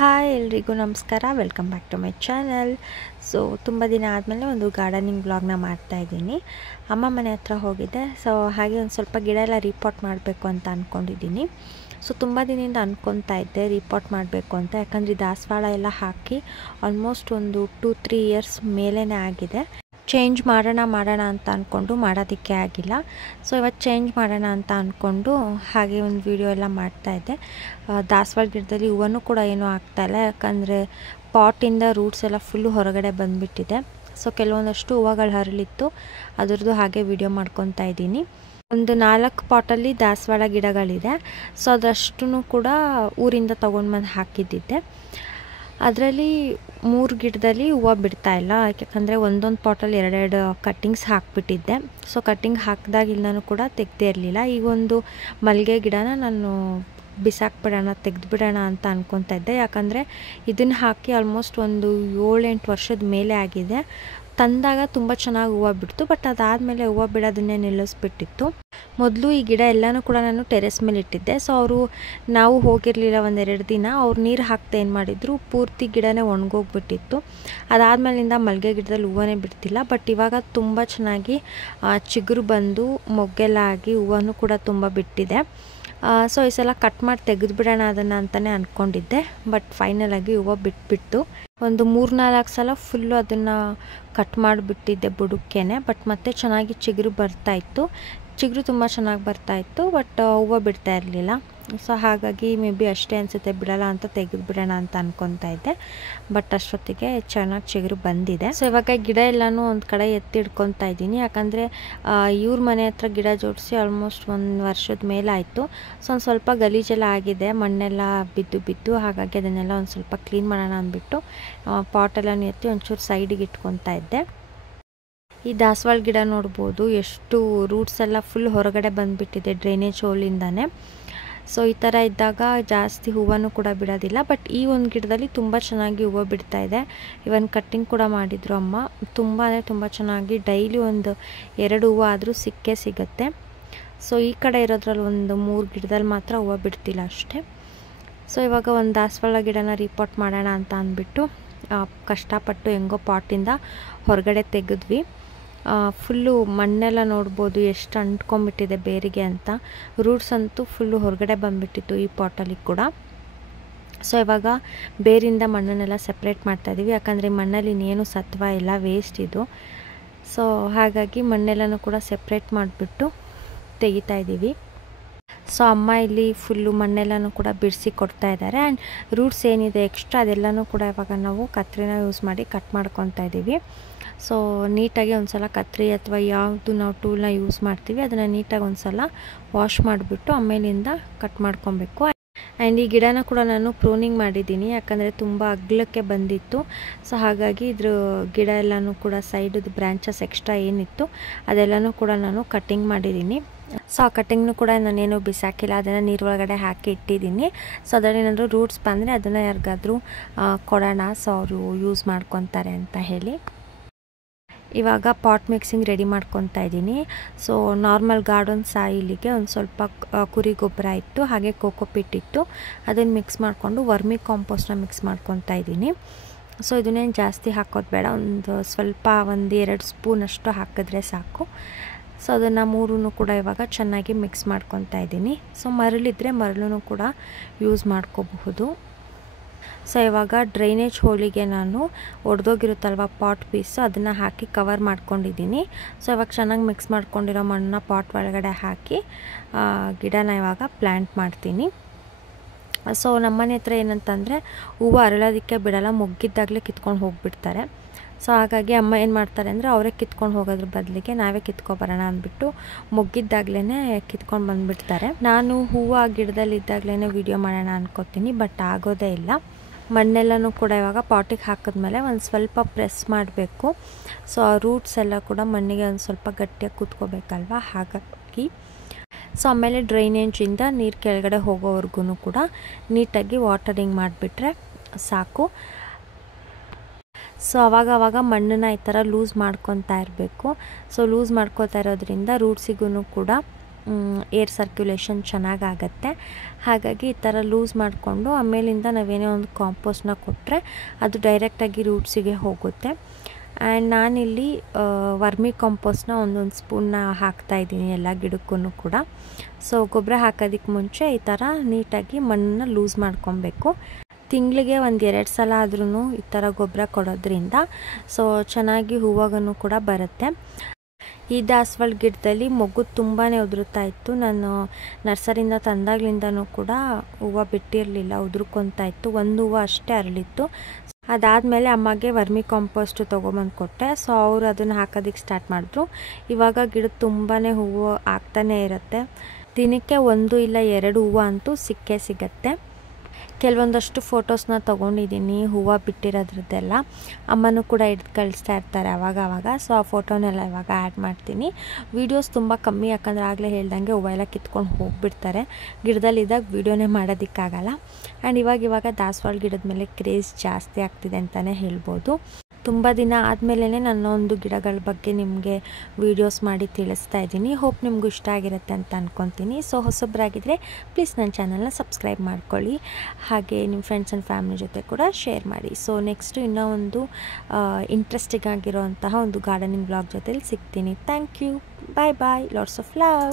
Hi ಎಲ್ರಿಗೂ ನಮಸ್ಕಾರ, welcome back to my channel. So ತುಂಬ ದಿನ ಆದಮೇಲೆ ಒಂದು ಗಾರ್ಡನಿಂಗ್ ವ್ಲಾಗ್ನ ಮಾಡ್ತಾಯಿದ್ದೀನಿ. ಅಮ್ಮ ಮನೆ ಹತ್ರ ಹೋಗಿದ್ದೆ. ಸೊ ಹಾಗೆ ಒಂದು ಸ್ವಲ್ಪ ಗಿಡ ಎಲ್ಲ ರೀಪಾಟ್ ಮಾಡಬೇಕು ಅಂತ ಅಂದ್ಕೊಂಡಿದ್ದೀನಿ. ಸೊ ತುಂಬ ದಿನದಿಂದ ಅಂದ್ಕೊತಾ ಇದ್ದೆ ರೀಪಾಟ್ ಮಾಡಬೇಕು ಅಂತ, ಯಾಕಂದರೆ ದಾಸವಾಳ ಎಲ್ಲ ಹಾಕಿ ಆಲ್ಮೋಸ್ಟ್ ಒಂದು 2-3 ಇಯರ್ಸ್ ಮೇಲೇ ಆಗಿದೆ. ಚೇಂಜ್ ಮಾಡೋಣ ಅಂತ ಅಂದ್ಕೊಂಡು ಮಾಡೋದಕ್ಕೆ ಆಗಿಲ್ಲ. ಸೊ ಇವತ್ತು ಚೇಂಜ್ ಮಾಡೋಣ ಅಂತ ಅಂದ್ಕೊಂಡು ಹಾಗೆ ಒಂದು ವಿಡಿಯೋ ಎಲ್ಲ ಮಾಡ್ತಾಯಿದ್ದೆ. ದಾಸವಾಳ ಗಿಡದಲ್ಲಿ ಹೂವನ್ನೂ ಕೂಡ ಏನೂ ಆಗ್ತಾಯಿಲ್ಲ, ಯಾಕಂದರೆ ಪಾಟಿಂದ ರೂಟ್ಸ್ ಎಲ್ಲ ಫುಲ್ಲು ಹೊರಗಡೆ ಬಂದುಬಿಟ್ಟಿದೆ. ಸೊ ಕೆಲವೊಂದಷ್ಟು ಹೂವುಗಳು ಹರಳಿತ್ತು, ಅದರದ್ದು ಹಾಗೆ ವಿಡಿಯೋ ಮಾಡ್ಕೊತಾ ಇದ್ದೀನಿ. ಒಂದು 4 ಪಾಟಲ್ಲಿ ದಾಸವಾಳ ಗಿಡಗಳಿದೆ. ಸೊ ಅದಷ್ಟು ಕೂಡ ಊರಿಂದ ತೊಗೊಂಡು ಬಂದು ಹಾಕಿದ್ದಿದ್ದೆ. ಅದರಲ್ಲಿ 3 ಗಿಡದಲ್ಲಿ ಹೂವು ಬಿಡ್ತಾಯಿಲ್ಲ, ಯಾಕಂದರೆ ಒಂದೊಂದು ಪಾಟಲ್ಲಿ 2 ಕಟ್ಟಿಂಗ್ಸ್ ಹಾಕಿಬಿಟ್ಟಿದ್ದೆ. ಸೊ ಕಟ್ಟಿಂಗ್ ಹಾಕಿದಾಗಿಂದನೂ ಕೂಡ ತೆಗ್ದೇ ಇರಲಿಲ್ಲ. ಈಗ ಒಂದು ಮಲ್ಲಿಗೆ ಗಿಡನ ನಾನು ಬಿಸಾಕ್ಬಿಡೋಣ, ತೆಗೆದುಬಿಡೋಣ ಅಂತ ಅಂದ್ಕೊತಾ ಇದ್ದೆ. ಯಾಕಂದರೆ ಇದನ್ನು ಹಾಕಿ ಆಲ್ಮೋಸ್ಟ್ ಒಂದು 7-8 ವರ್ಷದ ಮೇಲೆ ಆಗಿದೆ. ತಂದಾಗ ತುಂಬ ಚೆನ್ನಾಗಿ ಹೂವು ಬಿಡ್ತು, ಬಟ್ ಅದಾದಮೇಲೆ ಹೂವು ಬಿಡೋದನ್ನೇ ನಿಲ್ಲಿಸ್ಬಿಟ್ಟಿತ್ತು. ಮೊದಲು ಈ ಗಿಡ ಎಲ್ಲನೂ ಕೂಡ ನಾನು ಟೆರೆಸ್ ಮೇಲೆ ಇಟ್ಟಿದ್ದೆ. ಸೊ ನಾವು ಹೋಗಿರಲಿಲ್ಲ 1-2 ದಿನ. ಅವ್ರು ನೀರು ಹಾಕ್ತಾ ಏನು ಮಾಡಿದ್ರು, ಪೂರ್ತಿ ಗಿಡನೇ ಒಣಗೋಗ್ಬಿಟ್ಟಿತ್ತು. ಅದಾದಮೇಲಿಂದ ಮಲ್ಲಿಗೆ ಗಿಡದಲ್ಲಿ ಹೂವನೇ ಬಿಡ್ತಿಲ್ಲ. ಬಟ್ ಇವಾಗ ತುಂಬ ಚೆನ್ನಾಗಿ ಚಿಗುರು ಬಂದು ಮೊಗ್ಗೆಲ್ಲ ಆಗಿ ಹೂವನೂ ಕೂಡ ತುಂಬ ಬಿಟ್ಟಿದೆ. ಸೊ ಈ ಸಲ ಕಟ್ ಮಾಡಿ ತೆಗೆದುಬಿಡೋಣ ಅದನ್ನು ಅಂತಲೇ ಅಂದ್ಕೊಂಡಿದ್ದೆ. ಬಟ್ ಫೈನಲಾಗಿ ಹೂವು ಬಿಟ್ಬಿಟ್ಟು ಒಂದು 3-4 ಸಲ ಫುಲ್ಲು ಅದನ್ನು ಕಟ್ ಮಾಡಿಬಿಟ್ಟಿದ್ದೆ ಬುಡಕ್ಕೇನೆ. ಬಟ್ ಮತ್ತೆ ಚೆನ್ನಾಗಿ ಚಿಗುರು ಬರ್ತಾಯಿತ್ತು, ಚಿಗುರು ತುಂಬ ಚೆನ್ನಾಗಿ ಬರ್ತಾಯಿತ್ತು. ಬಟ್ ಹೂವು ಬಿಡ್ತಾ ಇರಲಿಲ್ಲ. ಸೊ ಹಾಗಾಗಿ ಮೇ ಬಿ ಅಷ್ಟೇ ಅನಿಸುತ್ತೆ, ಬಿಡೋಲ್ಲ ಅಂತ ತೆಗೆದುಬಿಡೋಣ ಅಂತ ಅಂದ್ಕೊತಾ ಇದ್ದೆ. ಬಟ್ ಅಷ್ಟೊತ್ತಿಗೆ ಚೆನ್ನಾಗಿ ಚಿಗುರು ಬಂದಿದೆ. ಸೊ ಇವಾಗ ಗಿಡ ಎಲ್ಲನೂ ಒಂದು ಕಡೆ ಎತ್ತಿಡ್ಕೊತಾ ಇದ್ದೀನಿ, ಯಾಕಂದರೆ ಇವ್ರ ಮನೆ ಹತ್ರ ಗಿಡ ಜೋಡಿಸಿ ಆಲ್ಮೋಸ್ಟ್ 1 ವರ್ಷದ ಮೇಲಾಯಿತು. ಸೊ ಒಂದು ಸ್ವಲ್ಪ ಗಲೀಜೆಲ್ಲ ಆಗಿದೆ, ಮಣ್ಣೆಲ್ಲ ಬಿದ್ದು. ಹಾಗಾಗಿ ಅದನ್ನೆಲ್ಲ ಒಂದು ಸ್ವಲ್ಪ ಕ್ಲೀನ್ ಮಾಡೋಣ ಅಂದ್ಬಿಟ್ಟು ಪಾಟೆಲ್ಲನೂ ಎತ್ತಿ ಒಂಚೂರು ಸೈಡಿಗೆ ಇಟ್ಕೊತಾ ಇದ್ದೆ. ಈ ದಾಸವಾಳ ಗಿಡ ನೋಡ್ಬೋದು, ಎಷ್ಟು ರೂಟ್ಸ್ ಎಲ್ಲ ಫುಲ್ ಹೊರಗಡೆ ಬಂದುಬಿಟ್ಟಿದೆ ಡ್ರೈನೇಜ್ ಹೋಲಿಂದಾನೆ. ಸೊ ಈ ಥರ ಇದ್ದಾಗ ಜಾಸ್ತಿ ಹೂವನ್ನೂ ಕೂಡ ಬಿಡೋದಿಲ್ಲ. ಬಟ್ ಈ ಒಂದು ಗಿಡದಲ್ಲಿ ತುಂಬ ಚೆನ್ನಾಗಿ ಹೂವು ಬಿಡ್ತಾ ಇದೆ. ಇವನ್ ಕಟ್ಟಿಂಗ್ ಕೂಡ ಮಾಡಿದರು ಅಮ್ಮ. ತುಂಬ ಚೆನ್ನಾಗಿ ಡೈಲಿ ಒಂದು 2 ಹೂವು ಆದರೂ ಸಿಗುತ್ತೆ. ಸೊ ಈ ಕಡೆ ಇರೋದ್ರಲ್ಲಿ ಒಂದು 3 ಗಿಡದಲ್ಲಿ ಮಾತ್ರ ಹೂವು ಬಿಡ್ತಿಲ್ಲ ಅಷ್ಟೇ. ಸೊ ಇವಾಗ ಒಂದು ದಾಸವಾಳ ಗಿಡನ ರೀಪಾಟ್ ಮಾಡೋಣ ಅಂತ ಅಂದ್ಬಿಟ್ಟು ಕಷ್ಟಪಟ್ಟು ಹೆಂಗೋ ಪಾಟಿಂದ ಹೊರಗಡೆ ತೆಗೆದ್ವಿ. ಫುಲ್ಲು ಮಣ್ಣೆಲ್ಲ ನೋಡ್ಬೋದು ಎಷ್ಟು ಅಂಟ್ಕೊಂಡ್ಬಿಟ್ಟಿದೆ ಬೇರಿಗೆ ಅಂತ. ರೂಟ್ಸ್ ಅಂತೂ ಫುಲ್ಲು ಹೊರಗಡೆ ಬಂದುಬಿಟ್ಟಿತ್ತು ಈ ಪಾಟಲ್ಲಿ ಕೂಡ. ಸೊ ಇವಾಗ ಬೇರಿಂದ ಮಣ್ಣನ್ನೆಲ್ಲ ಸಪ್ರೇಟ್ ಮಾಡ್ತಾಯಿದ್ದೀವಿ, ಯಾಕಂದರೆ ಮಣ್ಣಲ್ಲಿ ಇನ್ನೇನು ಸತ್ವ ಇಲ್ಲ, ವೇಸ್ಟ್ ಇದು. ಸೊ ಹಾಗಾಗಿ ಮಣ್ಣೆಲ್ಲನೂ ಕೂಡ ಸಪ್ರೇಟ್ ಮಾಡಿಬಿಟ್ಟು ತೆಗಿತಾ ಇದ್ದೀವಿ. ಸೊ ಅಮ್ಮ ಇಲ್ಲಿ ಫುಲ್ಲು ಮಣ್ಣೆಲ್ಲನೂ ಕೂಡ ಬಿಡಿಸಿ ಕೊಡ್ತಾ ಇದ್ದಾರೆ. ಆ್ಯಂಡ್ ರೂಟ್ಸ್ ಏನಿದೆ ಎಕ್ಸ್ಟ್ರಾ ಅದೆಲ್ಲನೂ ಕೂಡ ಇವಾಗ ನಾವು ಕತ್ರಿನ ಯೂಸ್ ಮಾಡಿ ಕಟ್ ಮಾಡ್ಕೊತಾ ಇದ್ದೀವಿ. ಸೊ ನೀಟಾಗಿ ಒಂದು ಸಲ ಕತ್ರಿ ಅಥವಾ ಯಾವುದು ನಾವು ಟೂಲ್ನ ಯೂಸ್ ಮಾಡ್ತೀವಿ ಅದನ್ನು ನೀಟಾಗಿ ಒಂದು ಸಲ ವಾಶ್ ಮಾಡಿಬಿಟ್ಟು ಆಮೇಲಿಂದ ಕಟ್ ಮಾಡ್ಕೊಬೇಕು. ಆ್ಯಂಡ್ ಈ ಗಿಡನ ಕೂಡ ನಾನು ಪ್ರೂನಿಂಗ್ ಮಾಡಿದ್ದೀನಿ, ಯಾಕಂದರೆ ತುಂಬ ಅಗಲಕ್ಕೆ ಬಂದಿತ್ತು. ಸೊ ಹಾಗಾಗಿ ಇದ್ರ ಗಿಡ ಎಲ್ಲನೂ ಕೂಡ ಸೈಡದು ಬ್ರ್ಯಾಂಚಸ್ ಎಕ್ಸ್ಟ್ರಾ ಏನಿತ್ತು ಅದೆಲ್ಲನೂ ಕೂಡ ನಾನು ಕಟ್ಟಿಂಗ್ ಮಾಡಿದ್ದೀನಿ. ಸೊ ಆ ಕಟ್ಟಿಂಗ್ನೂ ಕೂಡ ನಾನೇನು ಬಿಸಾಕಿಲ್ಲ, ಅದನ್ನು ನೀರೊಳಗಡೆ ಹಾಕಿ ಇಟ್ಟಿದ್ದೀನಿ. ಸೊ ಅದರಲ್ಲೇನಾದರೂ ರೂಟ್ಸ್ ಬಂದರೆ ಅದನ್ನು ಯಾರಿಗಾದರೂ ಕೊಡೋಣ, ಸೊ ಅವರು ಯೂಸ್ ಮಾಡ್ಕೊತಾರೆ ಅಂತ ಹೇಳಿ. ಇವಾಗ ಪಾಟ್ ಮಿಕ್ಸಿಂಗ್ ರೆಡಿ ಮಾಡ್ಕೊತಾ ಇದ್ದೀನಿ. ಸೊ ನಾರ್ಮಲ್ ಗಾರ್ಡನ್ ಸಾಯಿಲಿಗೆ ಒಂದು ಸ್ವಲ್ಪ ಕುರಿ ಗೊಬ್ಬರ ಇತ್ತು, ಹಾಗೆ ಕೋಕೋಪಿಟ್ ಇತ್ತು, ಅದನ್ನು ಮಿಕ್ಸ್ ಮಾಡಿಕೊಂಡು ವರ್ಮಿ ಕಾಂಪೋಸ್ಟ್ನ ಮಿಕ್ಸ್ ಮಾಡ್ಕೊತಾ ಇದ್ದೀನಿ. ಸೊ ಇದನ್ನೇನು ಜಾಸ್ತಿ ಹಾಕೋದು ಬೇಡ, ಒಂದು ಸ್ವಲ್ಪ 1-2 ಸ್ಪೂನಷ್ಟು ಹಾಕಿದ್ರೆ ಸಾಕು. ಸೊ ಅದನ್ನು 3 ಕೂಡ ಇವಾಗ ಚೆನ್ನಾಗಿ ಮಿಕ್ಸ್ ಮಾಡ್ಕೊತಾ ಇದ್ದೀನಿ. ಸೊ ಮರಳಿದ್ರೆ ಮರಳೂ ಕೂಡ ಯೂಸ್ ಮಾಡ್ಕೋಬಹುದು. ಸೊ ಇವಾಗ ಡ್ರೈನೇಜ್ ಹೋಲಿಗೆ ನಾನು ಒಡೆದೋಗಿರುತ್ತಲ್ವ ಪಾಟ್ ಪೀಸು ಅದನ್ನು ಹಾಕಿ ಕವರ್ ಮಾಡ್ಕೊಂಡಿದ್ದೀನಿ. ಸೊ ಇವಾಗ ಚೆನ್ನಾಗಿ ಮಿಕ್ಸ್ ಮಾಡ್ಕೊಂಡಿರೋ ಮಣ್ಣನ್ನ ಪಾಟ್ ಒಳಗಡೆ ಹಾಕಿ ಗಿಡನ ಇವಾಗ ಪ್ಲ್ಯಾಂಟ್ ಮಾಡ್ತೀನಿ. ಸೊ ನಮ್ಮನೆ ಹತ್ರ ಏನಂತಂದರೆ ಹೂವು ಅರಳೋದಕ್ಕೆ ಬಿಡೋಲ್ಲ, ಮೊಗ್ಗಿದ್ದಾಗಲೇ ಕಿತ್ಕೊಂಡು ಹೋಗಿಬಿಡ್ತಾರೆ. ಸೊ ಹಾಗಾಗಿ ಅಮ್ಮ ಏನು ಮಾಡ್ತಾರೆ ಅಂದರೆ ಅವರೇ ಕಿತ್ಕೊಂಡು ಹೋಗೋದ್ರ ಬದಲಿಗೆ ನಾವೇ ಕಿತ್ಕೊಬರೋಣ ಅಂದ್ಬಿಟ್ಟು ಮೊಗ್ಗಿದ್ದಾಗಲೇ ಕಿತ್ಕೊಂಡು ಬಂದುಬಿಡ್ತಾರೆ. ನಾನು ಹೂವು ಆ ಗಿಡದಲ್ಲಿ ಇದ್ದಾಗಲೇ ವಿಡಿಯೋ ಮಾಡೋಣ ಅಂದ್ಕೋತೀನಿ, ಬಟ್ ಆಗೋದೇ ಇಲ್ಲ. ಮಣ್ಣೆಲ್ಲನೂ ಕೂಡ ಇವಾಗ ಪಾಟಿಗೆ ಹಾಕಿದ್ಮೇಲೆ ಒಂದು ಸ್ವಲ್ಪ ಪ್ರೆಸ್ ಮಾಡಬೇಕು. ಸೊ ಆ ರೂಟ್ಸ್ ಎಲ್ಲ ಕೂಡ ಮಣ್ಣಿಗೆ ಒಂದು ಸ್ವಲ್ಪ ಗಟ್ಟಿಯಾಗಿ ಕೂತ್ಕೋಬೇಕಲ್ವ, ಹಾಗಾಗಿ. ಸೊ ಆಮೇಲೆ ಡ್ರೈನೇಜಿಂದ ನೀರು ಕೆಳಗಡೆ ಹೋಗೋವರೆಗೂ ಕೂಡ ನೀಟಾಗಿ ವಾಟರಿಂಗ್ ಮಾಡಿಬಿಟ್ರೆ ಸಾಕು. ಸೊ ಆವಾಗ ಮಣ್ಣನ್ನು ಈ ಥರ ಲೂಸ್ ಮಾಡ್ಕೊತಾ ಇರಬೇಕು. ಸೊ ಲೂಸ್ ಮಾಡ್ಕೊತಾ ಇರೋದ್ರಿಂದ ರೂಟ್ಸಿಗೂ ಕೂಡ ಏರ್ ಸರ್ಕ್ಯುಲೇಷನ್ ಚೆನ್ನಾಗಾಗತ್ತೆ. ಹಾಗಾಗಿ ಈ ಥರ ಲೂಸ್ ಮಾಡಿಕೊಂಡು ಆಮೇಲಿಂದ ನಾವೇನೇ ಒಂದು ಕಾಂಪೋಸ್ಟ್ನ ಕೊಟ್ಟರೆ ಅದು ಡೈರೆಕ್ಟಾಗಿ ರೂಟ್ಸಿಗೆ ಹೋಗುತ್ತೆ. ಆ್ಯಂಡ್ ನಾನಿಲ್ಲಿ ವರ್ಮಿ ಕಾಂಪೋಸ್ಟ್ನ ಒಂದೊಂದು ಸ್ಪೂನ್ನ ಹಾಕ್ತಾಯಿದ್ದೀನಿ ಎಲ್ಲ ಗಿಡಕ್ಕೂ ಕೂಡ. ಸೊ ಗೊಬ್ಬರ ಹಾಕೋದಕ್ಕೆ ಮುಂಚೆ ಈ ಥರ ನೀಟಾಗಿ ಮಣ್ಣನ್ನು ಲೂಸ್ ಮಾಡ್ಕೊಬೇಕು. ತಿಂಗಳಿಗೆ 1-2 ಸಲ ಆದ್ರೂ ಈ ಥರ ಗೊಬ್ಬರ ಕೊಡೋದ್ರಿಂದ ಸೊ ಚೆನ್ನಾಗಿ ಹೂವಾಗೂ ಕೂಡ ಬರುತ್ತೆ. ಈ ದಾಸವಾಳ ಗಿಡದಲ್ಲಿ ಮೊಗ್ಗು ತುಂಬಾ ಉದುರುತ್ತಾ ಇತ್ತು. ನಾನು ನರ್ಸರಿಯಿಂದ ತಂದಾಗ್ಲಿಂದನೂ ಕೂಡ ಹೂವು ಬಿಟ್ಟಿರಲಿಲ್ಲ, ಉದುರ್ಕೊತಾ ಇತ್ತು. ಒಂದು ಹೂವು ಅಷ್ಟೇ ಅರಳಿತ್ತು. ಅದಾದಮೇಲೆ ಅಮ್ಮಗೆ ವರ್ಮಿ ಕಾಂಪೋಸ್ಟು ತೊಗೊಂಬಂದು ಕೊಟ್ಟೆ. ಸೊ ಅವರು ಅದನ್ನು ಹಾಕೋದಕ್ಕೆ ಸ್ಟಾರ್ಟ್ ಮಾಡಿದ್ರು. ಇವಾಗ ಗಿಡ ತುಂಬಾ ಹೂವು ಆಗ್ತಾನೇ ಇರುತ್ತೆ. ದಿನಕ್ಕೆ 1 ಇಲ್ಲ 2 ಹೂವು ಅಂತೂ ಸಿಕ್ಕೇ ಸಿಗತ್ತೆ. ಕೆಲವೊಂದಷ್ಟು ಫೋಟೋಸ್ನ ತೊಗೊಂಡಿದ್ದೀನಿ ಹೂವು ಬಿಟ್ಟಿರೋದ್ರದ್ದೆಲ್ಲ. ಅಮ್ಮನೂ ಕೂಡ ಹಿಡ್ದು ಕಳಿಸ್ತಾ ಇರ್ತಾರೆ ಆವಾಗ. ಸೊ ಆ ಫೋಟೋನೆಲ್ಲ ಇವಾಗ ಆ್ಯಡ್ ಮಾಡ್ತೀನಿ. ವೀಡಿಯೋಸ್ ತುಂಬ ಕಮ್ಮಿ, ಯಾಕಂದರೆ ಆಗಲೇ ಹೇಳ್ದಂಗೆ ಹೂವು ಎಲ್ಲ ಕಿತ್ಕೊಂಡು ಹೋಗಿಬಿಡ್ತಾರೆ. ಗಿಡದಲ್ಲಿದ್ದಾಗ ವೀಡಿಯೋನೇ ಮಾಡೋದಕ್ಕಾಗಲ್ಲ. ಆ್ಯಂಡ್ ಇವಾಗ ದಾಸವಾಳ ಗಿಡದ ಮೇಲೆ ಕ್ರೇಜ್ ಜಾಸ್ತಿ ಆಗ್ತಿದೆ ಅಂತಲೇ ಹೇಳ್ಬೋದು. ತುಂಬ ದಿನ ಆದಮೇಲೆ ನನ್ನ ಒಂದು ಗಿಡಗಳ ಬಗ್ಗೆ ನಿಮಗೆ ವೀಡಿಯೋಸ್ ಮಾಡಿ ತಿಳಿಸ್ತಾ ಇದ್ದೀನಿ. ಹೋಪ್ ನಿಮಗೂ ಇಷ್ಟ ಆಗಿರುತ್ತೆ ಅಂತ ಅಂದ್ಕೊತೀನಿ. ಸೊ ಹೊಸಬ್ರಾಗಿದ್ದರೆ ಪ್ಲೀಸ್ ನನ್ನ ಚಾನಲ್ನ ಸಬ್ಸ್ಕ್ರೈಬ್ ಮಾಡ್ಕೊಳ್ಳಿ. ಹಾಗೆ ನಿಮ್ಮ ಫ್ರೆಂಡ್ಸ್ ಆ್ಯಂಡ್ ಫ್ಯಾಮಿಲಿ ಜೊತೆ ಕೂಡ ಶೇರ್ ಮಾಡಿ. ಸೊ ನೆಕ್ಸ್ಟು ಇನ್ನೂ ಒಂದು ಇಂಟ್ರೆಸ್ಟಿಂಗ್ ಆಗಿರೋಂತಹ ಒಂದು ಗಾರ್ಡನಿಂಗ್ ಬ್ಲಾಗ್ ಜೊತೆಲಿ ಸಿಗ್ತೀನಿ. Thank you. Bye bye. Lots of love.